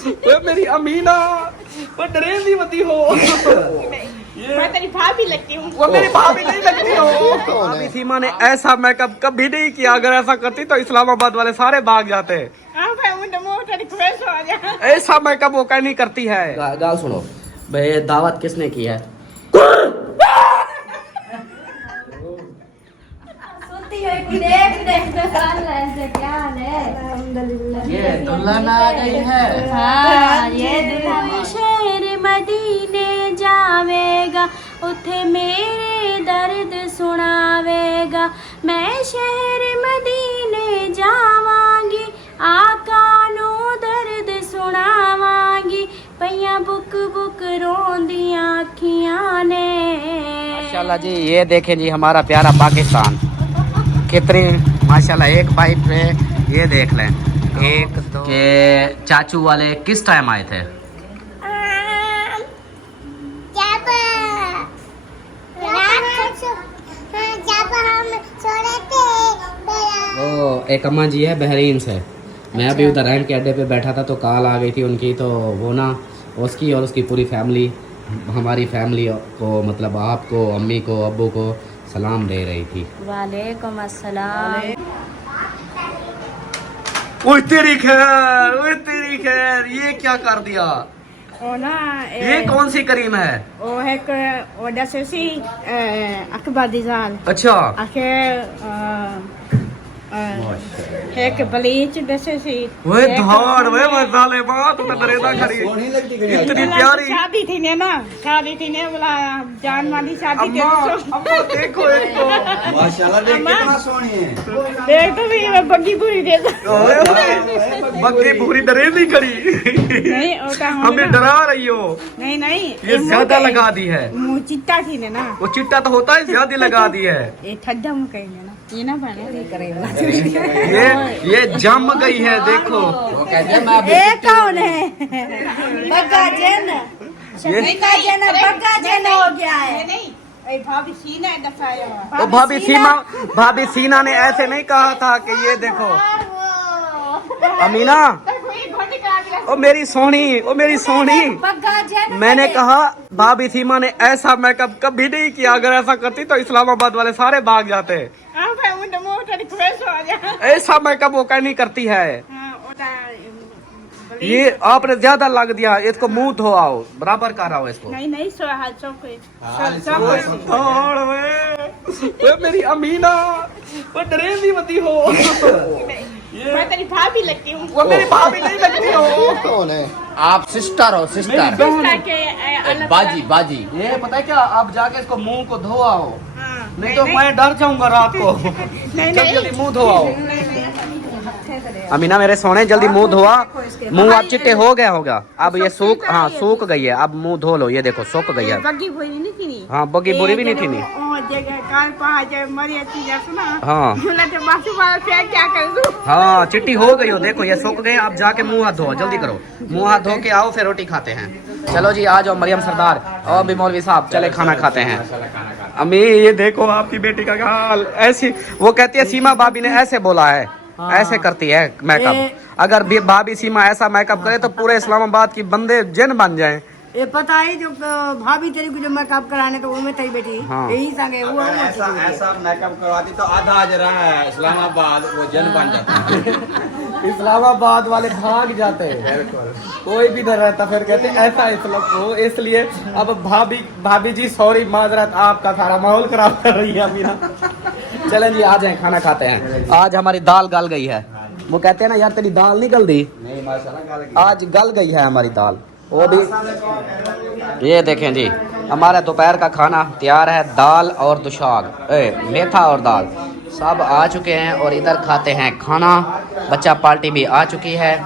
ओए मेरी अमीना, वो डरेंदी मती हो। मैं तेरी भाभी लगती हूँ। वो मेरी भाभी नहीं लगती हो। अभी सीमा ने ऐसा मेकअप कभी नहीं किया, अगर ऐसा करती तो इस्लामाबाद वाले सारे भाग जाते। ऐसा मेकअप वो कहीं नहीं करती है। गाल सुनो भाई, दावत किसने की है? ये दुल्हन आ गई है। हाँ, ये दुल्हन शहर मदीने जावेगा, उथे मेरे दर्द सुनावेगा। मैं शहर मदीने जावांगी, आका नु दर्द सुनावांगी। पैया बुक बुक रोंदियां अखियां ने। माशाल्लाह जी, ये देखें जी हमारा प्यारा पाकिस्तान कितनी माशाल्लाह। एक बाइट पे ये देख लें, एक दो के चाचू वाले किस टाइम आए थे? वो एक अम्मा जी है बहरीन से। मैं अभी उधर रैन के अड्डे पे बैठा था तो कॉल आ गई थी उनकी, तो वो ना उसकी और उसकी पूरी फैमिली, हमारी फैमिली को मतलब आपको, अम्मी को, अब्बू को सलाम दे रही थी। वालेकुम अस्सलाम। ओए तेरी खैर, ओए तेरी खैर, ये क्या कर दिया? ओ ना ये कौन सी करीम है? ओ है ओ दससी अकबर दिजाल। अच्छा, आखे है के बलीच दससी। वे धाड़ वे मसाले बात तो दरेदा खरी इतनी प्यारी शादी थी ने ना, शादी थी ने बोला जान वाली शादी थी। अम्मा देखो एक तो माशाल्लाह, देख कितना सोहनी है। देख तो भी मैं बग्गी पूरी दे दो। बग्गी पूरी डरेदी खड़ी नहीं ओटा हमें डरा रही हो। नहीं नहीं, ये ज्यादा लगा दी है। मुंह चिट्टा थी ने ना, वो चिट्टा तो होता है, ज्यादा लगा दी है। ये ठड्डा मुंह कहीं ने ना, ये ना बने करेगा। ये जम गई है देखो। वो कहते हैं मैं ये कौन है? बग्गा जन। बग्गा जन, बग्गा जन हो गया है। नहीं, भाभी सीना दफाया। तो भाभी सीना ने ऐसे नहीं कहा था कि ये देखो अमीना, ओ मेरी सोहनी, ओ मेरी सोहनी। मैंने कहा भाभी सीमा ने ऐसा मेकअप कभी नहीं किया, अगर ऐसा करती तो इस्लामाबाद वाले सारे भाग जाते। ऐसा मेकअप वो कहीं नहीं करती है। ये आपने ज्यादा लग दिया, इसको मुंह धो आओ, बराबर कर आओ इसको। नहीं नहीं, ओए मेरी अमीना, वो डरेंदी मती हो। मैं तेरी भाभी लगती हूँ। वो मेरी भाभी नहीं लगती हो। कौन है? आप सिस्टर हो, सिस्टर। बाजी बाजी। ये पता है क्या, आप जाके इसको मुंह को धो आओ, नहीं तो मैं डर जाऊंगा रात को। जल्दी मुंह धो आओ। अमीना मेरे सोने, जल्दी मुंह धोआ। मुंह अब चिट्टे हो गया होगा, अब ये सूख, हाँ सूख गई है, अब मुंह धो लो। ये देखो सूख गई है। बग्गी बुरी नहीं थी। हाँ बग्गी बुरी भी नहीं थी नी। हाँ चिट्टी हो गई हो, देखो ये सूख गए। अब जाके मुंह हाथ धो, जल्दी करो, मुंह हाथ धो के आओ, फिर रोटी खाते हैं। चलो जी आ जाओ मरियम सरदार और भी मौलवी साहब, चले खाना खाते हैं। अम्मी ये देखो आपकी बेटी का हाल, ऐसी वो कहती है सीमा भाभी ने ऐसे बोला है, ऐसे करती है मेकअप। अगर भाभी सीमा ऐसा मेकअप करे तो पूरे इस्लामाबाद की बंदे जिन बन जाएं। ये पता है जो भाभी तेरी को जो मेकअप कराने तो उनमें तेरी बेटी यही संगे वो ऐसा मेकअप करवाती तो आधा आज रहा है इस्लामाबाद, वो जन बन जाता। इस्लामाबाद वाले भाग जाते हैं, कोई भी नहीं रहता, फिर कहते ऐसा इस्लाम हो। इसलिए अब भाभी जी सॉरी, माजरत, आपका सारा माहौल खराब कर रही है अमीना। चलें जी आ जाएं, खाना खाते हैं। आज हमारी दाल गल गई है। वो कहते हैं ना यार तेरी दाल नहीं गल दी, नहीं माशाल्लाह, आज गल गई है हमारी दाल। वो भी ये देखें जी, हमारा दोपहर का खाना तैयार है। दाल और दुशाग, मेथा और दाल सब आ चुके हैं और इधर खाते हैं खाना। बच्चा पार्टी भी आ चुकी है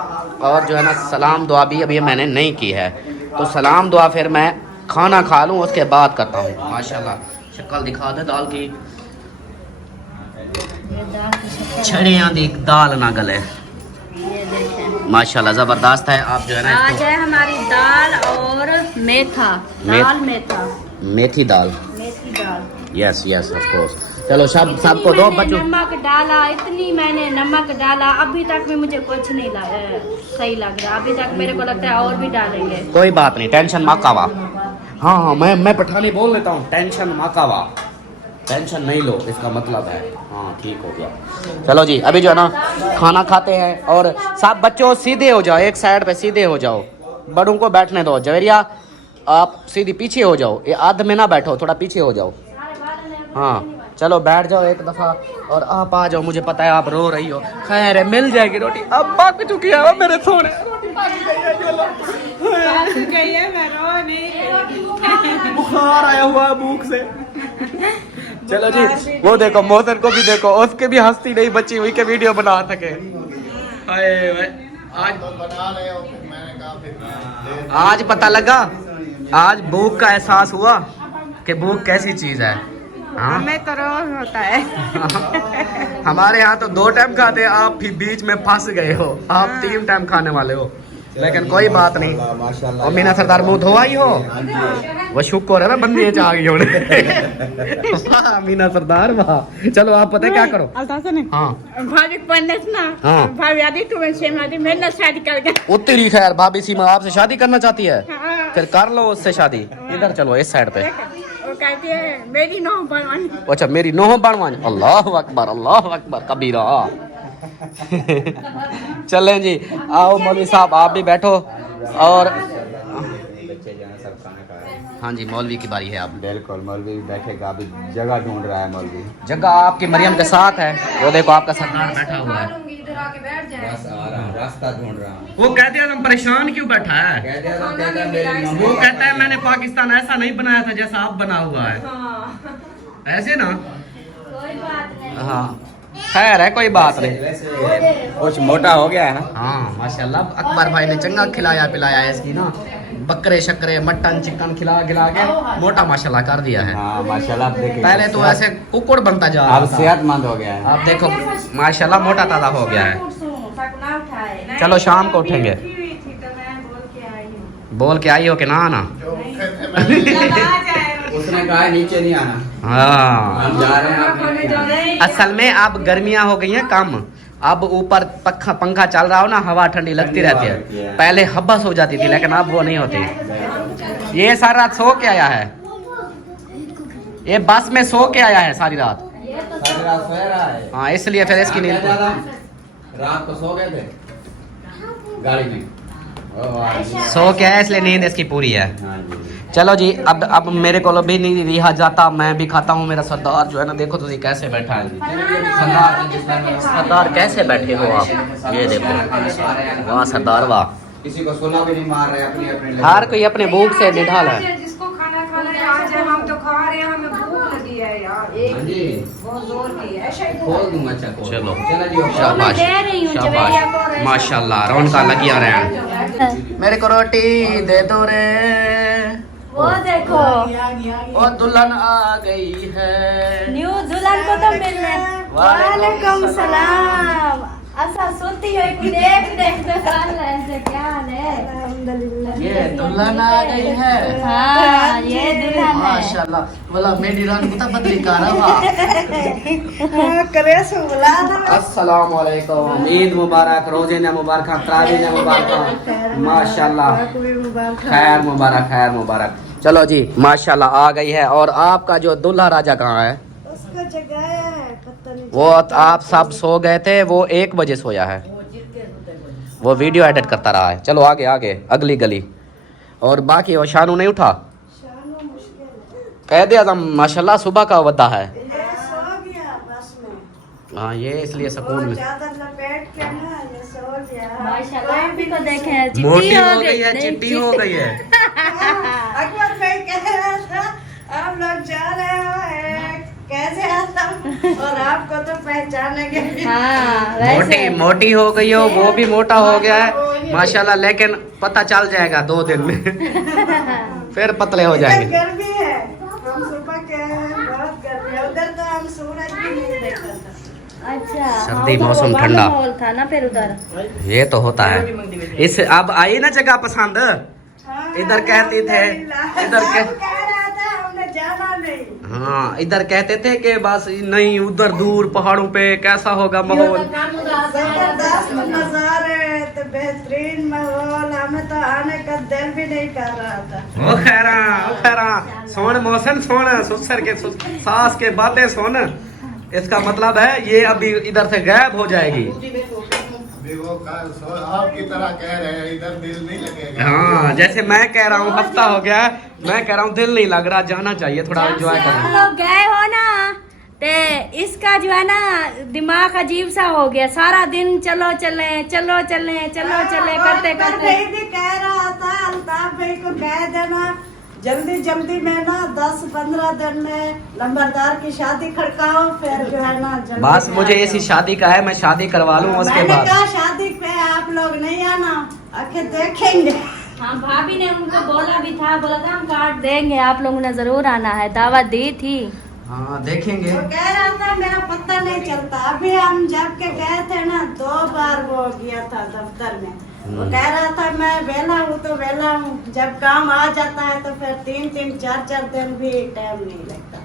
और जो है ना सलाम दुआ भी अभी मैंने नहीं की है, तो सलाम दुआ फिर मैं खाना खा लूँ उसके बाद करता हूँ। माशाल्लाह शक्ल दिखा दे दाल की, छड़ियाँ दी दाल ना गले, माशाल्लाह जबरदस्त है। आप जो है ना आज है हमारी दाल और मेथा, दाल मेथा, मेथी दाल, मेथी दाल। Yes yes of course. चलो सबको दो बच्चों। नमक डाला, इतनी मैंने नमक डाला, अभी तक भी मुझे कुछ नहीं सही लग रहा। अभी तक मेरे को लगता है और भी डालेंगे। कोई बात नहीं, टेंशन मकावा। हाँ मैं पठानी बोल लेता हूँ, टेंशन मकावा, टेंशन नहीं लो, इसका मतलब है। हाँ ठीक हो गया। चलो जी अभी जो है ना खाना खाते हैं। और सब बच्चों सीधे हो जाओ, एक साइड पे सीधे हो जाओ, बड़ों को बैठने दो। जवेरिया आप सीधी पीछे हो जाओ, ये आध में ना बैठो, थोड़ा पीछे हो जाओ। हाँ चलो बैठ जाओ एक दफ़ा और आप आ जाओ। मुझे पता है आप रो रही हो, खैर है मिल जाएगी रोटी। अब पक चुकी है वो मेरे सोने, बुखार आया हुआ है भूख से। चलो जी वो देखो मोहसिन को भी देखो, उसके भी हंसती नहीं बची हुई के वीडियो बना सके। आज पता लगा, आज भूख का एहसास हुआ कि भूख कैसी चीज है। हाँ हमें तो रोज होता है। हमारे यहाँ तो 2 टाइम खाते हैं, आप भी बीच में फंस गए हो, आप 3 टाइम खाने वाले हो। लेकिन कोई बात नहीं, और मीना सरदार मुंह धोआ ही हो, वो शुक्र है ना बंदी आ गई वाह मीना सरदार वाह। चलो आप पता है क्या करो। हाँ भाभी हाँ भाभी आदि तुम्हें मेरे ना शादी कर गए। उत्तरी खैर भाभी सीमा आपसे शादी करना चाहती है, फिर कर लो उससे शादी। इधर चलो इस साइड पे। वो कहती है मेरी नौह बनवानी। अच्छा मेरी नौह बनवानी, अल्लाह अकबर कबीरा। चलें जी आओ मौलवी साहब आप भी बैठो। और हाँ जी मौलवी की बारी है। आप बिल्कुल मौलवी बैठेगा, अभी जगह ढूंढ रहा है मौलवी। जगह आपकी मरियम के साथ है, वो देखो आपका सरदार बैठा हुआ है। बस आ रहा हूँ, रास्ता ढूंढ रहा हूँ। वो कहते हैं तुम परेशान क्यों बैठा है, वो कहता है मैंने पाकिस्तान ऐसा नहीं बनाया था जैसा आप बना हुआ है। ऐसे ना हाँ खैर है कोई बात नहीं। कुछ मोटा हो गया है ना। हाँ माशाल्लाह अकबर भाई ने चंगा खिलाया पिलाया है इसकी ना, बकरे शकरे मटन चिकन खिला के मोटा माशाल्लाह कर दिया है। हाँ माशाल्लाह देखिए, पहले तो ऐसे कुकुड़ बनता जा रहा अब था, सेहतमंद हो गया है। आप देखो माशाल्लाह मोटा ताजा हो गया है। चलो शाम को उठेंगे। बोल के आई हो कि ना आना। उसने कहा नीचे नहीं आना। हाँ हम जा रहे हैं। असल में अब गर्मियां हो गई हैं कम, अब ऊपर पंखा चल रहा हो ना, हवा ठंडी लगती रहती है। पहले हब्बस हो जाती थी लेकिन अब वो नहीं होती। ये सारी रात सो के आया है, ये बस में सो के आया है सारी रात। सारी रात सो रहा है। हाँ इसलिए फिर इसकी नींद रात को सो गए थे गाड़ी में, सो के आया इसलिए नींद इसकी पूरी है। हाँ जी। चलो जी अब मेरे को भी नहीं रिहा जाता, मैं भी खाता हूँ। मेरा सरदार जो है ना देखो तो कैसे बैठा है। सरदार कैसे बैठे हो आप, ये देखो वाह सरदार वाह। किसी को सुना भी नहीं मार रहे, अपनी अपनी हर कोई अपने भूख से निढाल है। जिसको खाना खाना है आज हम तो खा रहे हैं, हमें भूख लगी है यार, हाँ जी बहुत जोर की है। ऐसे ही खोल दूंगा। अच्छा खोल। चलो चलो जी शाबाश शाबाश माशाल्लाह रौनका लगी आ रहे हैं। मेरे को रोटी दे दो रे, वो देखो ओ दुल्हन आ गई है। न्यू दुल्हन को तो मिलने। वालेकुम सलाम। अच्छा सुनती हो देख ऐसे क्या हाल है। ये दुल्हन आ गई है। हाँ ये दुल्हन है। माशाल्लाह बोला मेरी रानी को तो बदली का रहा। करे सो बुला दो। अस्सलाम वालेकुम, ईद मुबारक, रोजे ने मुबारक, तरावी ने मुबारक, माशाल्लाह खैर मुबारक। चलो जी माशाल्लाह आ गई है। और आपका जो दूल्हा राजा कहाँ है? उसका जगह है पता नहीं। वो आप सब सो गए थे, वो 1 बजे सोया है, वो वीडियो एडिट करता रहा है। चलो आगे अगली गली। और बाकी वो शानू नहीं उठा, कह दिया था माशाल्लाह सुबह का वदा है। सो गया बस में। हाँ ये इसलिए सुकून में ज्यादा लपेट के ना ये सो गया। माशाल्लाह आप भी को देखें मोटी हो गई है, चिट्टी हो गई है। अकबर भाई कह रहा था आप लोग जा रहे हो कैसे आता और आपको तो पहचानेंगे। हाँ मोटी हो गई हो, वो भी मोटा हो गया है माशाल्लाह, लेकिन पता चल जाएगा 2 दिन में फिर पतले हो जाएंगे। गर्मी है, हम सुबह के बहुत गर्मी है, उधर तो हम सूरज भी नहीं देखा था। अच्छा सर्दी मौसम ठंडा माहौल था ना फिर उधर। ये तो होता है। इस अब आई ना जगह पसंद, इधर कहती थे, इधर कह रहा था हमने जाना नहीं। हाँ इधर कहते थे कि बस नहीं, उधर दूर पहाड़ों पे कैसा होगा माहौल। जबरदस्त नजारे, तो बेहतरीन माहौल, हमें तो आने का दिल भी नहीं कर रहा था। ओ खैरा सोन मौसम सोन सुसर के सास के बातें सोन, इसका मतलब है ये अभी इधर से गायब हो जाएगी। आपकी तरह कह रहे हैं, इधर दिल नहीं लगेगा। हाँ जैसे मैं कह रहा हूँ, हफ्ता हो गया है, मैं कह रहा हूँ दिल नहीं लग रहा, जाना चाहिए थोड़ा एंजॉय हम करना। लोग गए हो ना, ते इसका जो है ना दिमाग अजीब सा हो गया। सारा दिन चलो चले चलो चले चलो चले करते करते। भाई भी कह रहा था अल्ताफ भाई को कह देना जल्दी जल्दी में ना 10-15 दिन में लंबरदार की शादी खड़काओ, फिर जो है ना जल्दी बस में मुझे आ इसी जाओ। शादी का है, मैं शादी करवा लूँ उसके मैंने बाद। कहा शादी पे आप लोग नहीं आना, आके देखेंगे। हाँ भाभी ने उनको बोला भी था, बोला था हम कार्ड देंगे, आप लोगों ने जरूर आना है, दावत दी थी। हाँ देखेंगे। वो कह रहा था मेरा पता नहीं चलता। अभी हम जब के गए थे ना 2 बार वो गया था दफ्तर में। वो कह रहा था मैं वेला हूँ तो वेला हूँ, जब काम आ जाता है तो फिर 3-3 4-4 दिन भी टाइम नहीं लगता।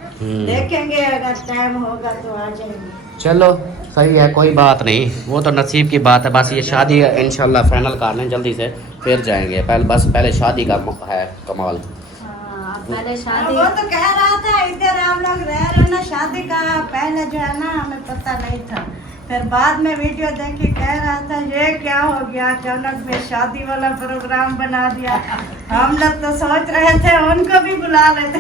देखेंगे अगर टाइम होगा तो आ जाएंगे। चलो सही है, कोई बात नहीं, वो तो नसीब की बात है। बस ये शादी इंशाल्लाह फाइनल कर लें जल्दी से, फिर जाएंगे। पहले शादी का है कमाल। हाँ, पहले शादी। वो तो कह रहा था इधर आप लोग रह रहे हो ना, शादी का पहले जो है ना हमें पता नहीं था, फिर बाद में वीडियो देखी, कह रहा था ये क्या हो गया, अचानक में शादी वाला प्रोग्राम बना दिया। हम लोग तो सोच रहे थे उनको भी बुला लेते।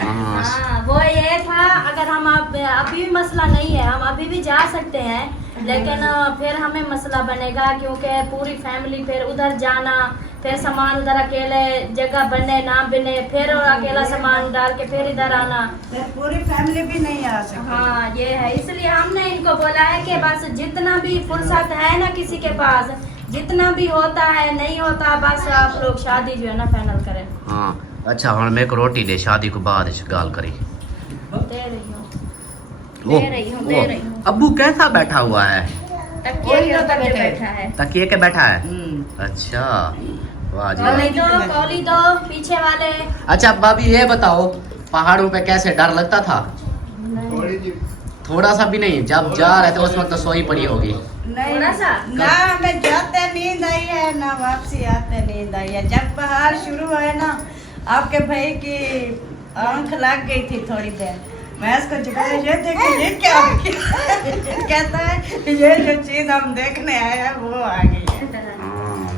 हाँ वो ये था, अगर हम अभी भी मसला नहीं है, हम अभी भी जा सकते हैं, लेकिन फिर हमें मसला बनेगा क्योंकि पूरी फैमिली फिर उधर जाना, फिर सामान उधर अकेले जगह बने ना बने, फिर अकेला सामान डाल के फिर इधर आना, फिर पूरी फैमिली भी नहीं आ सकती। हाँ ये है। इसलिए हमने इनको बोला है कि बस जितना भी फुर्सत है ना किसी के पास, जितना भी होता है नहीं होता, बस आप लोग शादी जो है ना फाइनल करें। हाँ अच्छा हाँ मेरे को रोटी दे, शादी को बाद गाल करी। दे रही हूँ, वो दे रही हूँ, दे रही हूँ। अब्बू कैसा बैठा हुआ है? तकिए के ऊपर के बैठा है। तकिए के बैठा है। अच्छा वाह जी वाह। कौली दो पीछे वाले। अच्छा भाभी ये बताओ, पहाड़ों पे कैसे डर लगता था? थोड़ी जी थोड़ा सा भी नहीं? जब जा रहे थे उस वक्त तो सोई पड़ी होगी। नहीं थोड़ा सा? ना हमें जाते नींद आई है ना वापसी आते नींद आई है। जब पहाड़ शुरू हुए ना, आपके भाई की आंख लग गई थी थोड़ी देर, मैं इसको जगाया, ये देखो ये क्या हो गया? कहता है ये जो चीज हम देखने आए हैं वो आ गई है।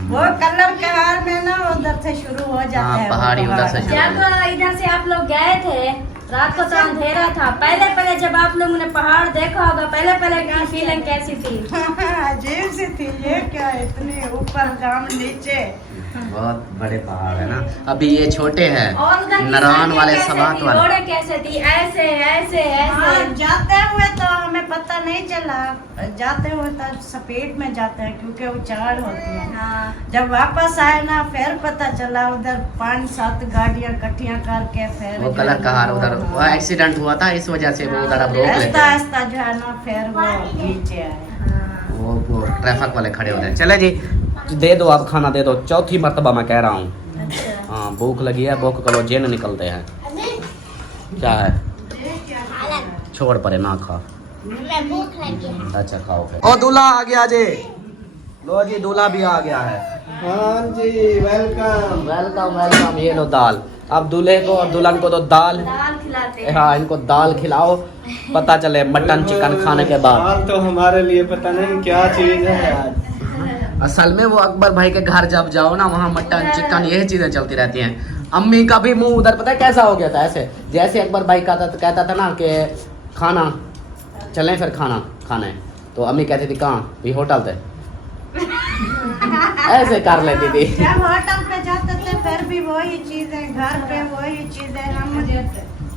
वो कलर के हार में ना उधर से शुरू हो जाता हाँ, है वो पहाड़ी उधर से पहाड़। जब इधर से आप लोग गए थे, रात को तो अंधेरा था, पहले जब आप लोगों ने पहाड़ देखा होगा, पहले फीलिंग कैसी थी? अजीब सी थी, ये क्या इतने ऊपर काम नीचे। बहुत बड़े पहाड़ है ना। अभी ये छोटे हैं, और उधर की नरान सड़कें वाले कैसे सवात थी, वाले। रोडें कैसे थी? ऐसे ऐसे हाँ, ऐसे। जाते हुए तो हमें पता नहीं चला, जाते हुए तो स्पीड में जाते हैं क्योंकि उचाड़ होती है। हाँ जब वापस आए ना फिर पता चला, उधर 5-7 गाड़ियां इकट्ठिया करके फिर वो कलर का हार उधर, वो एक्सीडेंट हुआ था इस वजह से वो उधर अब रोक लेते आहिस्ता हैं। आहिस्ता जो है ना फिर वो नीचे आए। वो ट्रैफिक वाले खड़े होते हैं। चले जी दे दो, आप खाना दे दो, चौथी मर्तबा मैं कह रहा हूँ। अच्छा। हाँ भूख लगी है, भूख करो जेन निकलते हैं। क्या है? छोड़ परे ना खा। अच्छा खाओ फिर। ओ दूल्हा आ गया जी, लो जी दूल्हा भी आ गया है। हाँ जी वेलकम। Welcome welcome. ये लो दाल, अब दूल्हे को और दुल्हन को तो दाल, दाल खिलाते हैं। हाँ इनको दाल खिलाओ, पता चले मटन चिकन खाने के बाद। आज तो हमारे लिए पता नहीं क्या चीज है आज। असल में वो अकबर भाई के घर जब जाओ ना, वहाँ मटन चिकन यही चीजें चलती रहती हैं। अम्मी का भी मुंह उधर पता है कैसा हो गया था, ऐसे जैसे अकबर भाई कहता था ना कि खाना चलें फिर खाना खाने, तो अम्मी कहती थी कहाँ भी होटल थे, ऐसे कर लेती थी। जब होटल पे जाते थे फिर भी वही चीजें, घर पे वही चीजें हम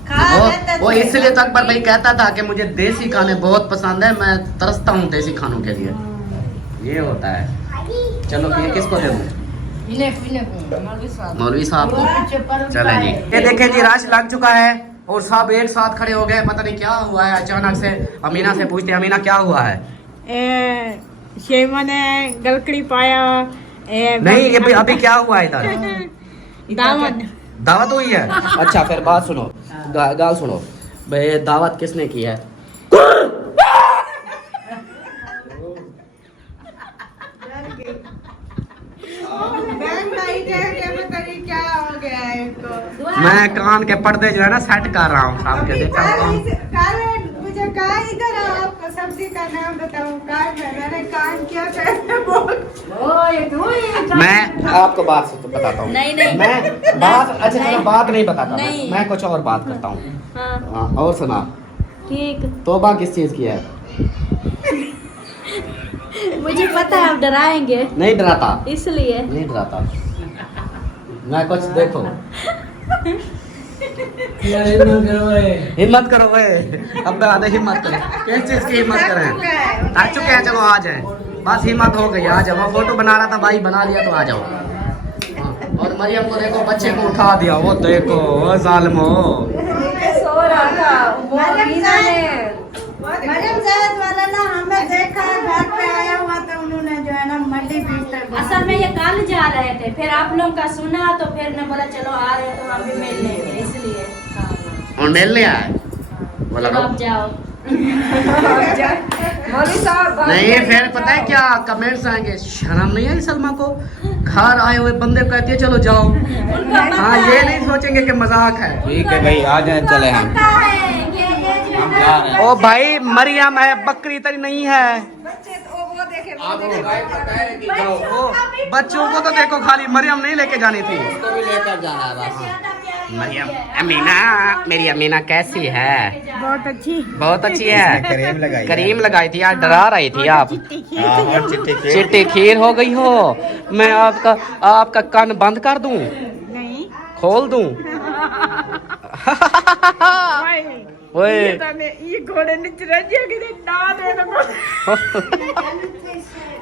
खा लेते वो थे। इसलिए तो अकबर भाई कहता था कि मुझे देसी खाने बहुत पसंद है, मैं तरसता हूँ देसी खानों के लिए। ये होता है। चलो ये किसको दे दूँ? मौलवी साहब को। चले जी, ये देखें जी रश लग चुका है और सब एक साथ खड़े हो गए। पता नहीं क्या हुआ है, अचानक से अमीना से पूछते हैं, अमीना क्या हुआ है? शेमा ने गलकड़ी पाया। नहीं ये अभी क्या हुआ है इधर? दावत हुई है? अच्छा फिर बात सुनो, गाल सुनो भाई, दावत किसने की है? क्या हो गया है इनको? मैं कान के पर्दे जो है ना सेट कर रहा हूँ साहब के, देखा मुझे कहा इधर आपको सब्जी का नाम बताऊं, मैंने कान क्या मैं आपको बात से तो बताता हूँ। नहीं, नहीं। मैं बात, अच्छा चलो बात नहीं बताता नहीं। मैं कुछ और बात करता हूँ। हाँ, हाँ, और सुना, ठीक। तौबा किस चीज़ की है? मुझे पता है आप डराएंगे, नहीं डराता, इसलिए। नहीं डराता मैं कुछ, देखो हिम्मत करो भाई, अब आधे हिम्मत करें, किस चीज की हिम्मत करें? आ चुके हैं, चलो आ जाए, बस हिम्मत हो गई, आ जाओ। फोटो बना रहा था भाई, बना लिया तो आ जाओ। हाँ, और मरियम को देखो, बच्चे को उठा दिया, वो देखो वो जालिमो। सो रहा था वो मरियम जायद वाला ना, हमें देखा घर पे आया हुआ था, उन्होंने जो है ना मल्टी पीस असल में ये कल जा रहे थे, फिर आप लोग का सुना तो फिर ने बोला चलो आ रहे हैं तो हम भी मिल लेंगे, इसलिए। और मिल लिया है, बोला चलो अब जाओ। नहीं फिर पता है क्या कमेंट्स आएंगे, शर्म नहीं आई सलमा को, घर आए हुए बंदे कहती है चलो जाओ। उनका पता हाँ, ये है। नहीं सोचेंगे कि मजाक है। ठीक है भाई, आ जाए, चले हम। पता है कि ये जो है जा रहे ना, हैं। ओ भाई मरियम है, बकरी तरी नहीं है। आपको भाई पता है कि जाओ, ओ, बच्चों को तो देखो, खाली मरियम नहीं लेके जानी थी। उसको भी लेकर जाना है बस। मरियम, अमीना, मेरी अमीना कैसी है? बहुत अच्छी। बहुत अच्छी है। क्रीम लगाई है। क्रीम लगाई थी, आज डरा रही थी आप। हाँ, और चिट्टी चिट्टी खीर हो गई हो। मैं आपका कान बंद कर दूं, नहीं खोल दूं? ओए ये घोड़े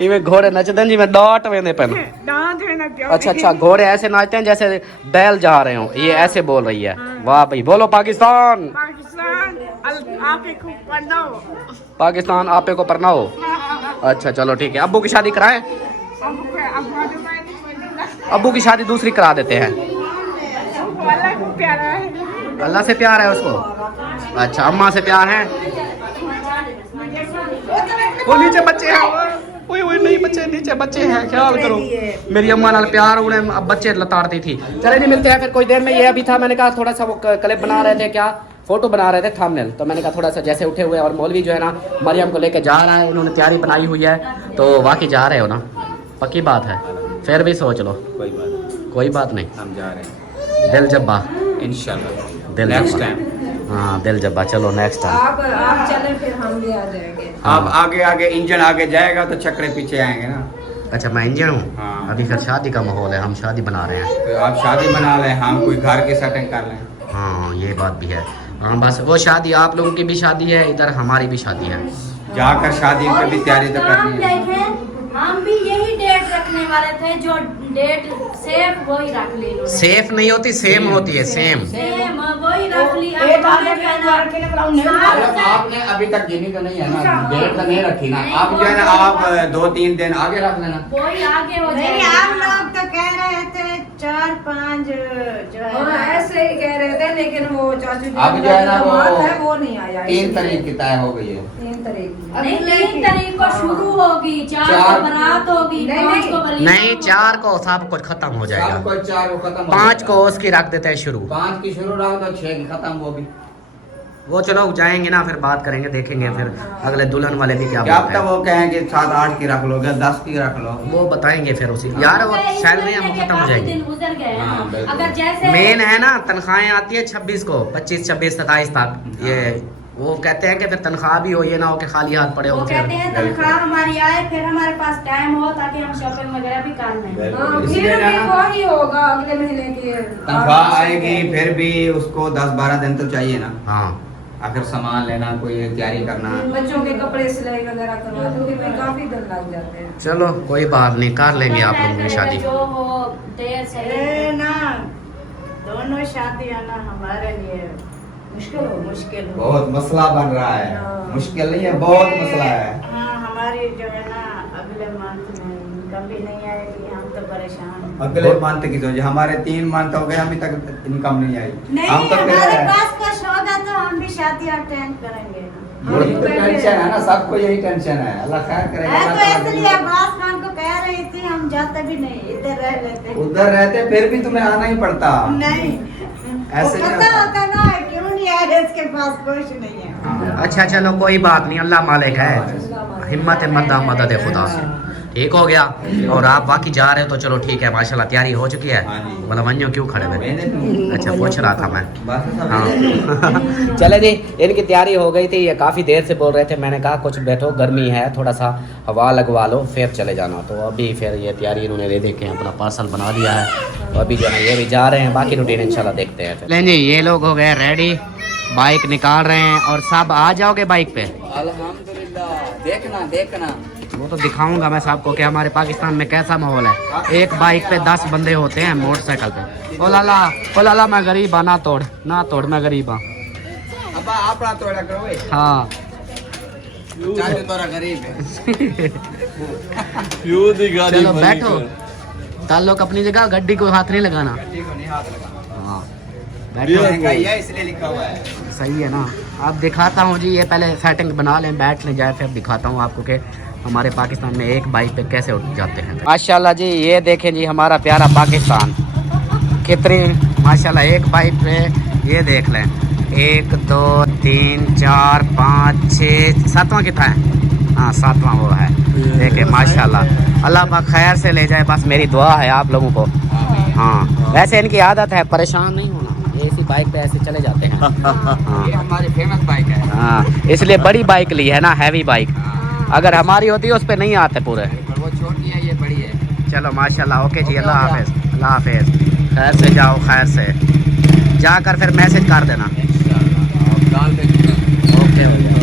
इवें घोड़े नचदन जी में डांट वेंदे पन। अच्छा अच्छा, घोड़े ऐसे नाचते हैं जैसे बैल जा रहे हो, ये ऐसे बोल रही है। वाह भाई, बोलो पाकिस्तान, पाकिस्तान आपे को परनाओ। अच्छा चलो ठीक है, अब्बू की शादी कराएं? अब्बू की शादी दूसरी करा देते हैं। अल्लाह से प्यार है उसको? अच्छा, अम्मा से प्यार है? वो नीचे बच्चे हैं, ओए ओए नहीं बच्चे, नीचे बच्चे हैं, ख्याल करो। मेरी अम्मा नाल प्यार उन्हें, अब बच्चे लताड़ती थी। चले नहीं मिलते हैं फिर कुछ देर में। ये अभी था, मैंने कहा थोड़ा सा वो क्लिप बना रहे थे, क्या फोटो बना रहे थे थंबनेल, तो मैंने कहा थोड़ा सा जैसे उठे हुए। और मौलवी जो है ना मरियम को लेके जा रहा है, उन्होंने तैयारी बनाई हुई है, तो वाकई जा रहे हो ना? पक्की बात है? फिर भी सोच लो, कोई बात नहीं, हम जा रहे हैं दिल जब्बा, इंशाल्लाह, दिल नेक्स्ट जब्बा। टाइम। हाँ दिल जब्बा, चलो नेक्स्ट टाइम। आप चले फिर हम भी आ जाएंगे। अब आगे आगे इंजन आगे जाएगा तो चक्रे पीछे आएंगे ना। अच्छा मैं इंजन हूँ। हाँ। अभी फिर शादी का माहौल है, हम शादी बना रहे हैं। तो आप शादी बना लें, हम कोई घर की सेटिंग कर लें। हाँ ये बात भी है। हाँ बस वो शादी, आप लोगों की भी शादी है, इधर हमारी भी शादी है। जाकर शादी की भी तैयारी तो काम करनी है। देखें, हम भी यही डेट रखने वाले थे, जो डेट सेफ वही रख ली इन्होंने। सेफ नहीं होती, सेम होती है, सेम। सेम वही रख ली। आपने अभी तक गिनी तो नहीं है ना, डेट तो नहीं रखी ना। आप जो है ना, आप 2-3 दिन आगे रख लेना। वही आगे हो नहीं, जाएगा। आप लोग तो कह रहे थे 4-5 जो है ऐसे ही कह रहे थे, लेकिन वो चाचू जी अब जो है ना वो नहीं आया। 3 तारीख की तय हो गई है। 3 तारीख नहीं, 3 तारीख को शुरू होगी, 4 को चार- बारात होगी, नहीं, 5 को बलिया। नहीं 4 को सब कुछ खत्म हो जाएगा, शाम को 4 को खत्म हो 5 जाएगा। को उसकी रख देते हैं शुरू। 5 की शुरू रहा तो 6 की खत्म होगी। वो चलो जाएंगे ना, फिर बात करेंगे, देखेंगे फिर अगले दुल्हन वाले भी क्या क्या बात तक है, वो कहेंगे 7-8 की रख लो, या 10 की रख लो। वो बताएंगे फिर उसी। यार वो सैलरी हम खत्म हो जाएगी। दिन गुजर गए हैं। हाँ, बिल्कुल। अगर जैसे मेन है ना, तनख्वाहें आती है 26 को, 25, 26, 27 तक। ये वो कहते हैं कि फिर तनख्वाह भी हो, ये ना हो कि खाली हाथ पड़े वो हो। कहते हैं तनख्वाह हमारी आए, फिर हमारे पास टाइम हो ताकि हम शॉपिंग वगैरह भी कर लें। हाँ, इसलिए फिर ना भी वही होगा अगले महीने की तनख्वाह आएगी, फिर भी उसको 10-12 दिन तो चाहिए ना। हाँ आखिर सामान लेना, कोई तैयारी करना। बच्चों के कपड़े सिलाई वगैरह करवा तो भी काफी दिन लग जाते हैं। चलो कोई बात नहीं, कर लेंगे आप लोगों की शादी। जो हो देर से अरे ना, दोनों शादियां ना हमारे लिए मुश्किल हो। बहुत मसला बन रहा है, मुश्किल नहीं है, बहुत मसला है। हाँ, हमारी जो है ना अगले मंथ में इनकम भी नहीं आएगी, हम तो परेशान अगले मंथ की सोचिए, हमारे 3 मंथ हो गए अभी तक इनकम नहीं आई। नहीं, हम तो हमारे पास कुछ होगा तो हम भी शादी अटेंड करेंगे। वही तो टेंशन है ना, सबको यही टेंशन है। अल्लाह खैर करेगा। मैं अल्लाह तो ताला इसलिए अब्बास खान को कह रही थी हम जाते भी नहीं, इधर रह लेते। उधर रहते फिर भी तुम्हें आना ही पड़ता। नहीं, ऐसे वो नहीं पता होता। होता ना क्यों नहीं आया, इसके पास कुछ नहीं है। अच्छा चलो कोई बात नहीं, अल्लाह मालिक है, हिम्मत मदद खुदा से ठीक हो गया। और आप बाकी जा रहे हो तो चलो ठीक है, माशाल्लाह तैयारी हो चुकी है। हाँ जी। मतलब वन्यो क्यों खड़े थे? अच्छा पूछ रहा था मैं। बस सब हाँ चले जी, इनकी तैयारी हो गई थी, ये काफ़ी देर से बोल रहे थे। मैंने कहा कुछ बैठो, गर्मी है, थोड़ा सा हवा लगवा लो फिर चले जाना। तो अभी फिर ये तैयारी इन्होंने दे देखे अपना पार्सल बना दिया है। तो अभी जो है ये भी जा रहे हैं, बाकी रूटीन इंशाल्लाह देखते हैं। लें जी, ये लोग हो गए रेडी, बाइक निकाल रहे हैं। और सब आ जाओगे बाइक पे? अल्हम्दुलिल्लाह, देखना देखना। वो तो दिखाऊंगा मैं सबको कि हमारे पाकिस्तान में कैसा माहौल है। एक बाइक पे 10 बंदे होते हैं मोटरसाइकिल पे। ओ लाला मैं गरीब ना तोड़ मैं गरीब हाँ। अब आप ना तोड़ा करो ए। हाँ चाहे तोरा गरीब है। चलो बैठो, ताल्लुक अपनी जगह, गड्डी को हाथ नहीं लगाना। ठीक है, नहीं हाथ लगा। हाँ बैठो, महंगाई है इसलिए लिखा हुआ है। सही है ना। अब दिखाता हूँ जी, ये पहले सेटिंग बना लें, बैठ लें जाए, फिर दिखाता हूँ आपको कि हमारे पाकिस्तान में एक बाइक पे कैसे उठ जाते हैं। माशाल्लाह जी, ये देखें जी हमारा प्यारा पाकिस्तान कितनी माशाल्लाह एक बाइक पे। ये देख लें, 1 2 3 4 5 6 7वां कितना है? हाँ 7वां वो है। देखें माशाल्लाह, अल्लाह पाक खैर से ले जाए, बस मेरी दुआ है आप लोगों को। हाँ वैसे इनकी आदत है परेशान नहीं होना, ये इसी बाइक पे ऐसे चले जाते हैं। हाँ ये हमारी फेमस बाइक है। हाँ इसलिए बड़ी बाइक ली है ना, हैवी बाइक। अगर हमारी होती है उस पर नहीं आते पूरे। पर वो छोटी है, ये बड़ी है। चलो माशाल्लाह, ओके जी, अल्लाह हाफिज़, अल्लाह हाफिज़। खैर से जाओ, खैर से जाकर फिर मैसेज कर देना। दाल पे ओके हो गया।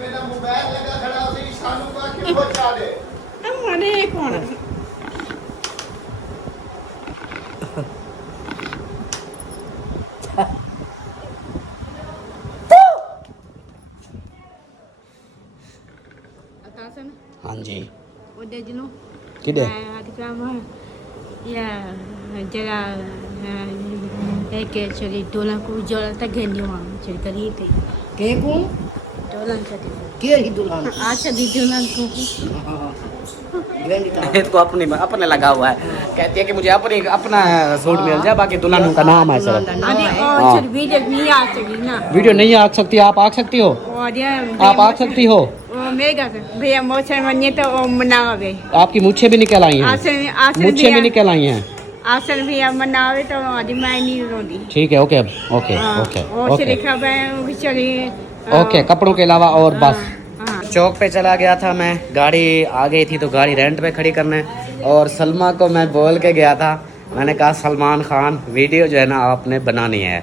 मेरा मोबाइल लगा खड़ा उसे शानू का क्यों बचा दे। हाँ जी Udah jenuh. किधे Ada lama. Ya, jala kayak cari dolan ku jual tak gani wang cari kali itu. Keku Dolan cari. के ही दुल्हन Acha di dolan ku. इसको अपने लगा हुआ है, कहती है कि मुझे अपना सूट मिल जाए, बाकी दुल्हन का नाम है sir. Ada cari video ni cari na. Video नहीं आ सकती, आप आ सकती हो? Oh dia. आप आ सकती हो? Oh mega kan. Biar mau cari mana tu menang be. आपकी मुच्छे भी निकल आई हैं, Asal मुच्छे भी निकल आई हैं। asal biar menang tu ada main ni rodi. ठीक है, okay okay okay Oh cari okay khabar cari. Okay. कपड़ों के अलावा और बस हाँ। चौक पे चला गया था मैं, गाड़ी आ गई थी तो गाड़ी रेंट पे खड़ी करने। और सलमा को मैं बोल के गया था, मैंने कहा सलमान खान वीडियो जो है ना आपने बनानी है।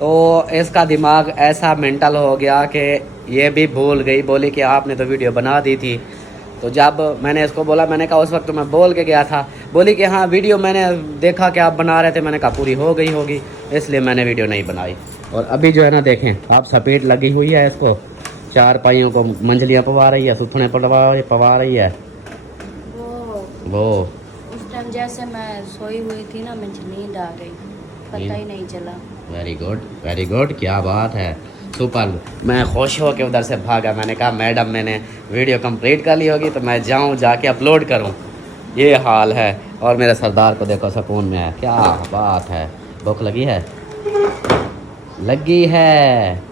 तो इसका दिमाग ऐसा मेंटल हो गया कि ये भी भूल गई, बोली कि आपने तो वीडियो बना दी थी। तो जब मैंने इसको बोला, मैंने कहा उस वक्त तो मैं बोल के गया था, बोली कि हाँ वीडियो मैंने देखा कि आप बना रहे थे, मैंने कहा पूरी हो गई होगी इसलिए मैंने वीडियो नहीं बनाई। और अभी जो है ना देखें आप, सपेट लगी हुई है इसको, 4 पाइयों को मंजलियाँ पवा रही है, सुथने पवा रही है वो। उस टाइम जैसे मैं सोई हुई थी ना, मुझे नींद आ गई, पता ही नहीं चला। वेरी गुड, क्या बात है, सुपर। मैं खुश हो के उधर से भागा, मैंने कहा मैडम मैंने वीडियो कंप्लीट कर ली होगी तो मैं जाऊं जाके अपलोड करूं। ये हाल है। और मेरे सरदार को देखो सुकून में है, क्या बात है। भूख लगी है? लगी है।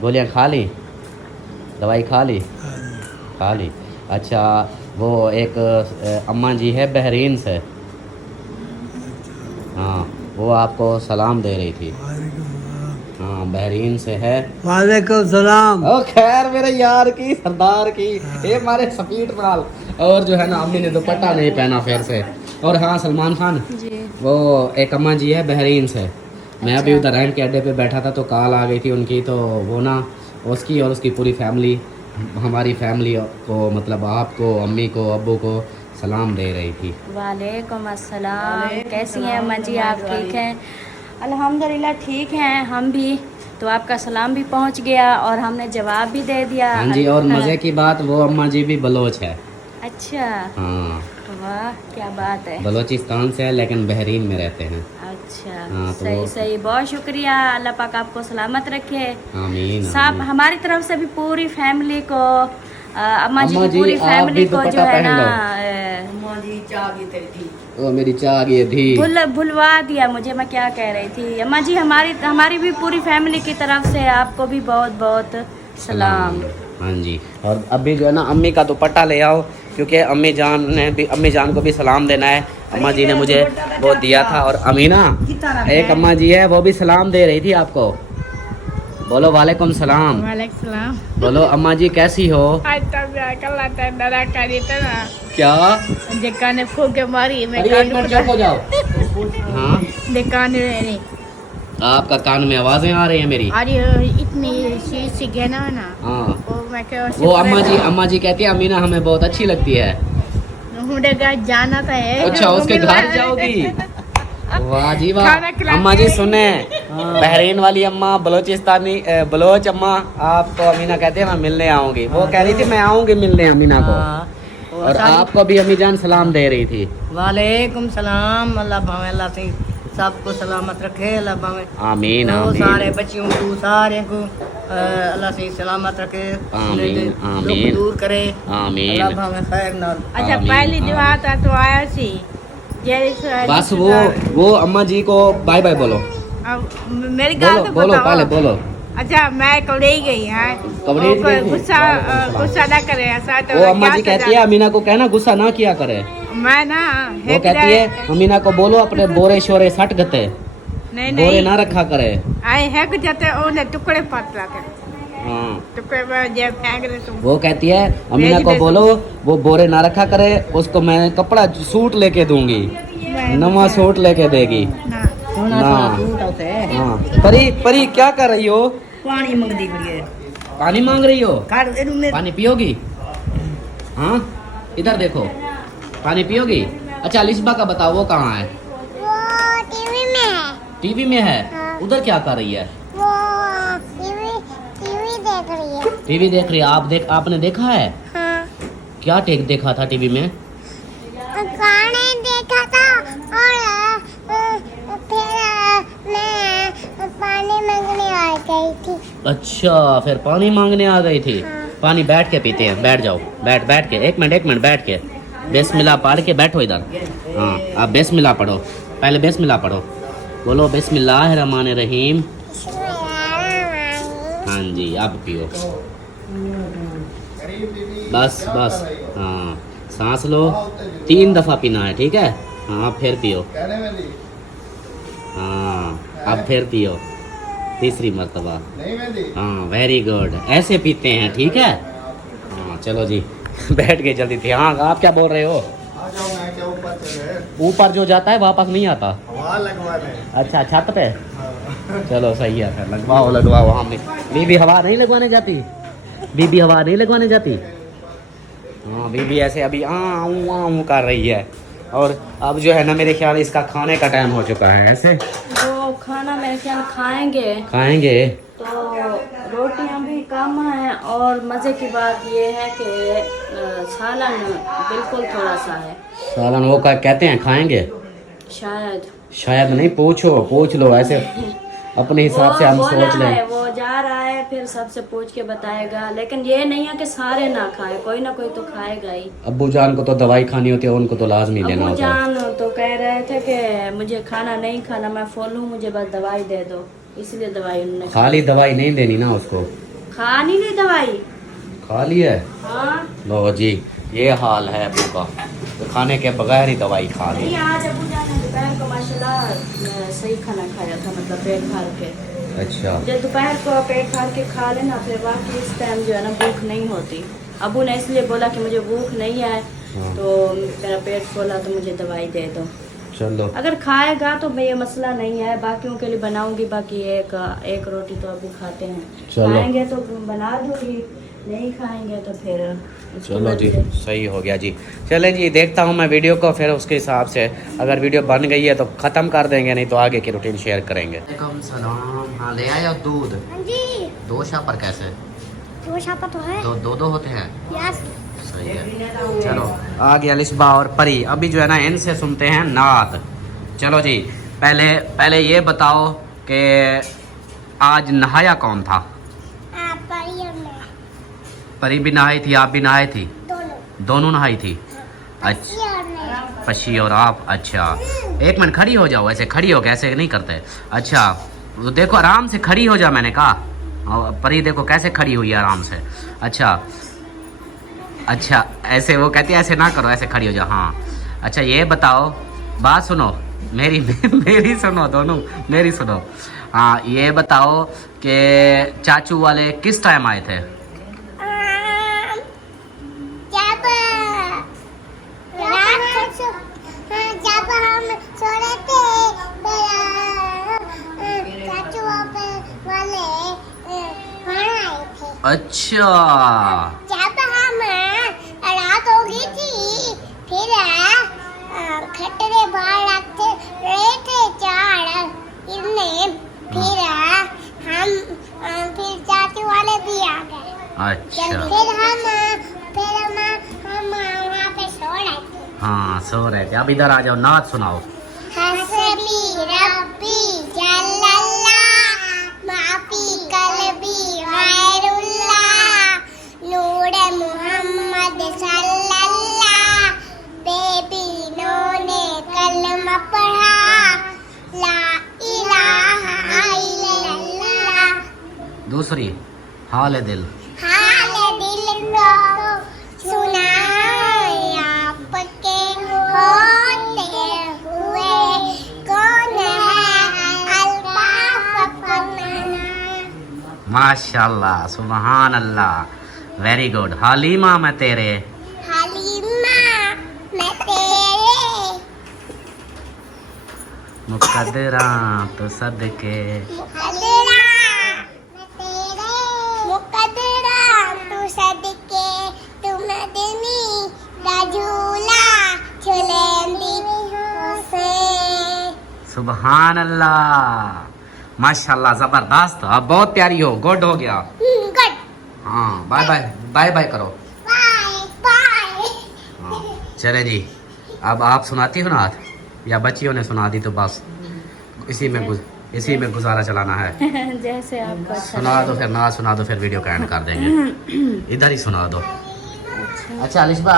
गोलियां खा ली, दवाई खा ली? खा ली। अच्छा वो एक अम्मा जी है बहरीन से, हाँ वो आपको सलाम दे रही थी। हाँ हाँ बहरीन से है। वालेकुम सलाम। ओ खैर मेरे यार की सरदार की ये हमारे सफीट माल। और जो है ना अम्मी ने दुपट्टा नहीं पहना फिर से। और हाँ सलमान खान जी। वो एक अम्मा जी है बहरीन से। मैं अभी उधर रैन के अड्डे पे बैठा था तो कॉल आ गई थी उनकी, तो वो ना उसकी और उसकी पूरी फैमिली, हमारी फैमिली को मतलब आपको, अम्मी को, अब्बू को सलाम दे रही थी। वालेकुम अस्सलाम। कैसी हैं अम्मा जी, आप ठीक हैं? अल्हम्दुलिल्लाह ठीक हैं हम भी। तो आपका सलाम भी पहुंच गया और हमने जवाब भी दे दिया। हाँ जी, और मज़े की बात वो अम्मा जी भी बलोच है। अच्छा, हाँ वाह क्या बात है। बलोचिस्तान से है लेकिन बहरीन में रहते हैं। अच्छा, हाँ, तो सही वो- सही, बहुत शुक्रिया। अल्लाह पाक आपको सलामत रखे। आमीन सब आमीन। हमारी तरफ से भी पूरी फैमिली को, अम्मा जी अम्मा की जी, पूरी आप फैमिली भी को जो दुपट्टा है पहन ना ओ मेरी चाह गई थी। भुलवा दिया मुझे, मैं क्या कह रही थी। अम्मा जी हमारी भी पूरी फैमिली की तरफ से आपको भी बहुत बहुत सलाम। हाँ जी, और अभी जो है ना अम्मी का दुपट्टा ले आओ क्योंकि अम्मी जान को भी सलाम देना है। अम्मा जी ने मुझे वो दिया था। और अमीना एक अम्मा जी है वो भी सलाम दे रही थी आपको। बोलो वालेकुम सलाम। वालेकुम सलाम। बोलो अम्मा जी कैसी हो? आज तब कल डरा करी तना क्या? देखा ने फूके मारी मैं अरे एक मिनट चुप हो जाओ। हाँ देखा ने आपका कान में आवाजें आ रही हैं मेरी। अरे इतनी सी गहना है ना हाँ वो मैं क्या वो अम्मा जी कहती है अमीना हमें बहुत अच्छी लगती है। मुझे जाना था है। अच्छा उसके घर जाओगी? वाह जी वाह। खाना खिला अम्मा जी के। सुने, बहरीन वाली अम्मा बलोचिस्तानी बलोच अम्मा आपको अमीना कहते हैं मैं मिलने आऊंगी। वो कह रही थी मैं आऊंगी मिलने अमीना को। और आपको भी अम्मी जान सलाम दे रही थी। वालेकुम सलाम। अल्लाह भावे अल्लाह से सबको सलामत रखे। अल्लाह भावे आमीन वो आमीन सारे बच्चियों को सारे को अल्लाह से सलामत रखे। आमीन, दुख आमीन। दूर करे। आमीन। अल्लाह भावे खैर नाल। अच्छा आमीन, पहली दुआ आमीन। था तो आया सी बस वो अम्मा जी को बाय बाय बोलो। मेरी गाल बोलो तो बोलो बताओ। पहले बोलो। अच्छा मैं कवड़े गई है। कवड़े वो गई थी? गुस्सा ना करे ऐसा तो वो अम्मा जी क्या कहती है अमीना को कहना गुस्सा ना किया करे। मैं ना वो कहती है अमीना को बोलो अपने बोरे शोरे सट गते नहीं बोरे नहीं ना रखा करे। आए है कुछ जाते ओने टुकड़े पतला कर हाँ टुकड़े में जे फेंक दे तुम। वो कहती है अमीना को बोलो वो बोरे ना रखा करे, उसको मैं कपड़ा सूट लेके दूंगी, नवा सूट लेके देगी ना सोना ना। सोना सूट होते हैं। हाँ परी क्या कर रही हो? पानी मंगदी खड़ी है। पानी मांग रही हो? काट इन्होंने पानी पियोगी? हाँ इधर देखो पानी पियोगी? अच्छा लिस्बा का बताओ वो कहाँ है? वो टीवी में है। टीवी में है? हाँ। उधर क्या कर रही है? वो टीवी देख रही है। टीवी देख रही है। आपने देखा है? हाँ क्या देखा था टीवी में? गाने देखा था और फिर मैं पानी मांगने आ गई थी। अच्छा फिर पानी मांगने आ गई थी। हाँ। पानी बैठ के पीते हैं, बैठ जाओ, बैठ के एक मिनट बैठ के बिस्मिल्लाह पढ़ के बैठो इधर। हाँ आप बिस्मिल्लाह पढ़ो, पहले बिस्मिल्लाह पढ़ो। बोलो बिस्मिल्लाहिर्रहमानिर्रहीम। हाँ जी अब पियो बस। हाँ सांस लो, 3 दफा पीना है ठीक है? हाँ फिर पियो। कहने में दी हाँ अब फिर पियो 3री मरतबा। नहीं में दी। हाँ वेरी गुड, ऐसे पीते हैं ठीक है? हाँ चलो जी बैठ गए जल्दी थे। हाँ आप क्या बोल रहे हो? आ जाओ मैं क्या ऊपर चले। ऊपर जो जाता है वापस नहीं आता। हवा लगवाने। अच्छा छत पे? चलो सही है फिर लगवाओ। हमने बीबी हवा नहीं लगवाने जाती? बीबी हवा नहीं लगवाने जाती? हाँ बीबी ऐसे अभी आऊँ कर रही है। और अब जो है ना मेरे ख्याल इसका खाने का टाइम हो चुका है। ऐसे वो खाना मेरे ख्याल खाएंगे तो रोटियां भी कम हैं। और मज़े की बात ये है कि सालन बिल्कुल थोड़ा सा है। सालन वो कहते हैं खाएंगे? शायद नहीं, पूछ लो ऐसे अपने हिसाब से हम सोच लें। वो जा रहा है फिर सबसे पूछ के बताएगा। लेकिन ये नहीं है कि सारे ना खाए, कोई ना कोई तो खाएगा ही। अब्बू जान को तो दवाई खानी होती है, उनको तो लाजमी लेना अब्बू होता है। जान तो कह रहे थे कि मुझे खाना नहीं खाना, मैं फुल हूँ, मुझे बस दवाई दे दो, इसलिए दवाई उन्होंने खाली दवाई नहीं देनी ना उसको। खा नहीं ली दवाई। खा ली है? हाँ लो जी ये हाल है अब्बू का, तो खाने के बगैर ही दवाई खा ली। नहीं आज अब्बू जान ने दोपहर को माशाल्लाह सही खाना खाया था, मतलब पेट भर के। अच्छा जब दोपहर को पेट भर के खा लेना फिर बाकी इस टाइम जो है ना भूख नहीं होती। अबू ने इसलिए बोला कि मुझे भूख नहीं है हाँ। तो मेरा पेट खोला तो मुझे दवाई दे दो। चलो अगर खाएगा तो ये मसला नहीं है, बाकियों के लिए बनाऊंगी। बाकी एक रोटी तो अबू खाते हैं, चलो। खाएंगे तो बना दूंगी, नहीं खाएंगे तो फिर उसको चलो जी बदले। सही हो गया जी। चलें जी देखता हूँ मैं वीडियो को, फिर उसके हिसाब से अगर वीडियो बन गई है तो ख़त्म कर देंगे, नहीं तो आगे की रूटीन शेयर करेंगे। सलाम। हाँ ले आया दूध। हाँ जी, 2 शापर कैसे? 2 छापा तो है। दो होते हैं। यस। सही है। चलो आ गया लिस्बा और परी। अभी जो है ना इनसे सुनते हैं नात। चलो जी पहले ये बताओ कि आज नहाया कौन था? परी और मैं परी भी नहाई थी, आप भी नहाई थी? दोनों नहाई थी। अच्छा परी और मैं। पशी और आप। अच्छा एक मिनट खड़ी हो जाओ, ऐसे खड़ी हो, कैसे नहीं करते। अच्छा तो देखो आराम से खड़ी हो जा, मैंने कहा। और परी देखो कैसे खड़ी हुई है आराम से। अच्छा ऐसे वो कहती है ऐसे ना करो, ऐसे खड़ी हो जा। हाँ अच्छा ये बताओ, बात सुनो मेरी मेरी सुनो, दोनों मेरी सुनो। हाँ ये बताओ कि चाचू वाले किस टाइम आए थे? जब जब हम सो रहे थे चाचू वाले खाना आए थे। अच्छा जब हम रात हो गई थी फिर खटरे बाहर रखते रहे थे चार इनने, फिर फिर चाचू वाले भी आ गए। अच्छा फिर हम वहाँ पे सो रहे थे। हाँ सो रहे थे। अब इधर आ जाओ, नात सुनाओ। हसबी रब्बी जल्लल्लाह माफी कल्बी गैरुल्लाह नूर मुहम्मद सल्लल्लाह बेबी ने कलमा पढ़ा ला इलाहा इल्लल्लाह। दूसरी हाल दिल। हाल दिल को सुनाए आपके होते हुए कौन है अल्ताफ फरमाना। माशाल्लाह सुबहान अल्लाह, वेरी गुड। हालिमा मैं तेरे। हलीमा मैं तेरे मुकद्दरा तो सदके। मुकद्दरा मैं तेरे मुकद्दरा तू सदके तू मदनी राजूला चलेंदी से। सुबहान अल्लाह माशाल्लाह जबरदस्त। अब बहुत प्यारी हो, गुड हो गया। गुड। हाँ बाय बाय बाय बाय करो। Bye bye. हाँ चले जी, अब आप सुनाती हो नात या बच्चियों ने सुना दी तो बस इसी में गुजारा चलाना है। जैसे आपको अच्छा सुना दो फिर, ना सुना दो फिर वीडियो का एंड कर देंगे। इधर ही सुना दो। अच्छा अलिस्बा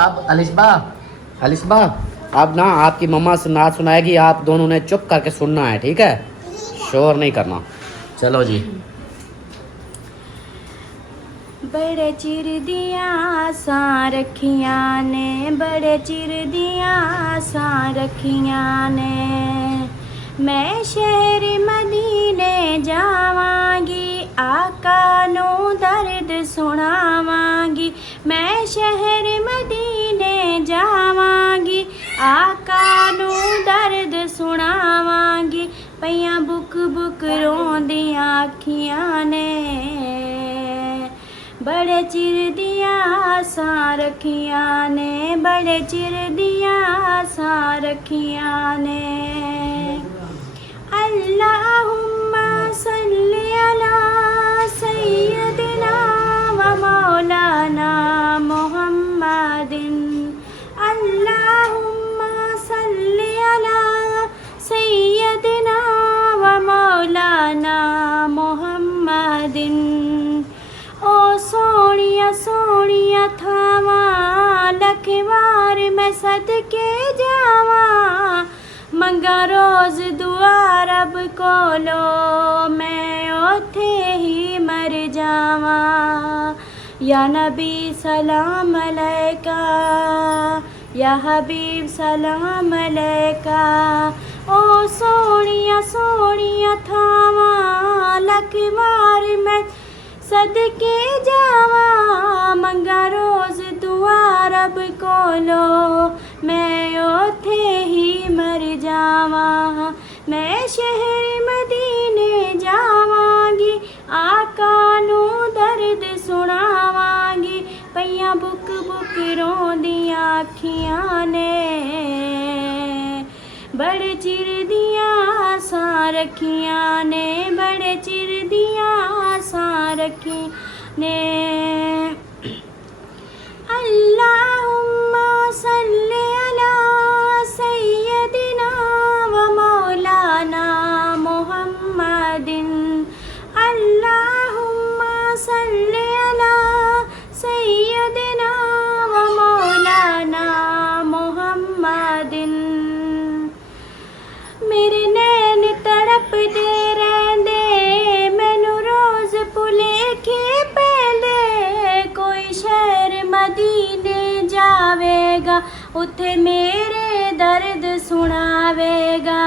अब ना आपकी मम्मा नात सुनाएगी, आप दोनों ने चुप करके सुनना है, ठीक है? शोर नहीं करना। चलो जी। बड़े चिर दिया सा रखिया ने, बड़े चिर दिया सा रखिया ने, मैं शहर मदीने जावांगी आका नो दर्द सुनावांगी। मैं शहर मदीने जावांगी आका नो दर्द सुनावांगी। पैया बुक बुक रोंदियां अखियां ने, बड़े चिर दिया सा रखिया ने, बड़े चिर दिया सा रखिया ने। अल्लाहुम्मा सल्ली अला सय्यदिना व मौलाना मुहम्मदिन। अल्लाहुम्मा सल्ली अला सय्यदिना व मौलाना मुहम्मदिन। ओ सोनिया सोनिया थावा लखवार मैं सदके जावा, मंगा रोज दुआ रब कोलो मैं ओथे ही मर जावा। या नबी सलाम अलैका, या हबीब सलाम अलैका, ओ सोनिया सोनिया थावा लक मार मैं सदके जावा मंगा रोज दुआ रब कोलो मैं ओथे ही मर जावा मैं शहर मदीने जावांगी आका नू दर्द सुनावांगी पईयां बुक बुक रोंदियां अखियां ने बड़े चिर दियां आसां रखियां ने बड़े चिर दियां आसां रखी ने अल्लाहुम्मा सल्ली अला सय्यदिना व मौलाना मुहम्मदिन अल्लाहुम्मा सल्ली अला सय्यदिना व मौलाना मुहम्मदिन मेरे नैन तड़पदे रहिंदे मैनू रोज भुलेखे पैंदे कोई शहर मदीने जावेगा उथे मेरे दर्द सुनावेगा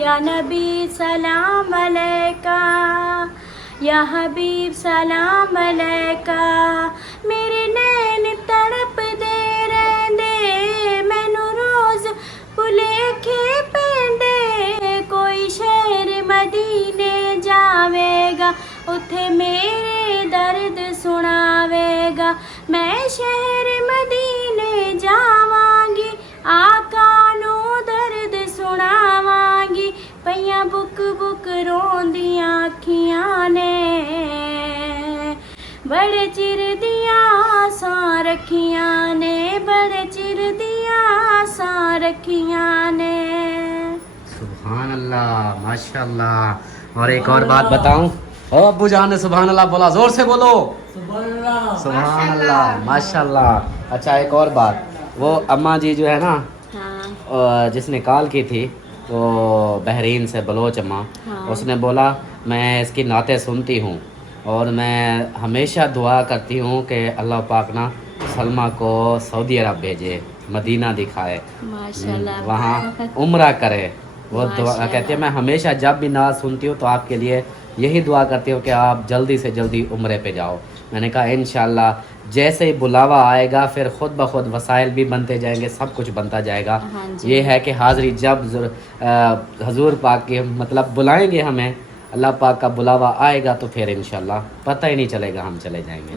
या नबी सलाम अलैका या हबीब सलाम अलैका मेरे नैन तड़पदे रहिंदे मैनू रोज भुलेखे पैंदे कोई शहर मदीने जावेगा उथे मेरे दर्द सुनावेगा मैं शहर मदीने जावांगी आका नू दर्द सुनावांगी पईयां बुक बुक रोंदियां अखियां ने बड़े चिर दियां आसां रखियां ने बड़े चिर दियां आसां रखियां ने सुभान अल्लाह माशाल्लाह। और एक और बात बताऊं, ओ अब्बू जान ने सुभान अल्लाह बोला, जोर से बोलो सुभान अल्लाह माशाल्लाह। अच्छा एक और बात, वो अम्मा जी जो है ना जिसने कॉल की थी वो बहरीन से बलोच अम्मा, उसने बोला मैं इसकी नाते सुनती हूँ और मैं हमेशा दुआ करती हूँ कि अल्लाह पाक ना सलमा को सऊदी अरब भेजे, मदीना दिखाए, माशाल्लाह वहाँ उम्रा करे। वो दुआ कहती है मैं हमेशा जब भी नाज सुनती हूँ तो आपके लिए यही दुआ करती हूँ कि आप जल्दी से जल्दी उम्रे पे जाओ। मैंने कहा इंशाल्लाह जैसे ही बुलावा आएगा फिर खुद ब खुद वसाइल भी बनते जाएंगे, सब कुछ बनता जाएगा। ये है कि हाज़री जब हजूर पाक के मतलब बुलाएंगे हमें, अल्लाह पाक का बुलावा आएगा तो फिर इंशाल्लाह पता ही नहीं चलेगा, हम चले जाएंगे।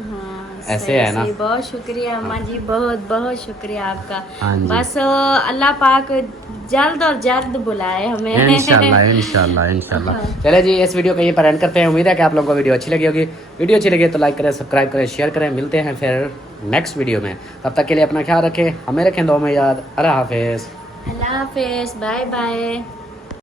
ऐसे है ना। बहुत शुक्रिया अम्मा जी, बहुत बहुत शुक्रिया आपका। हाँ जी। बस अल्लाह पाक जल्द और जल्द बुलाए हमें इंशाल्लाह इंशाल्लाह इंशाल्लाह। चले जी इस वीडियो को यहीं पर एंड करते हैं। उम्मीद है कि आप लोगों को वीडियो अच्छी लगी होगी। वीडियो अच्छी लगी तो लाइक करें, सब्सक्राइब करें, शेयर करें। मिलते हैं फिर नेक्स्ट वीडियो में, तब तक के लिए अपना ख्याल रखें, हमें रखें दुआ में याद। अल्लाह हाफिज़। अल्लाह हाफिज़, बाय बाय।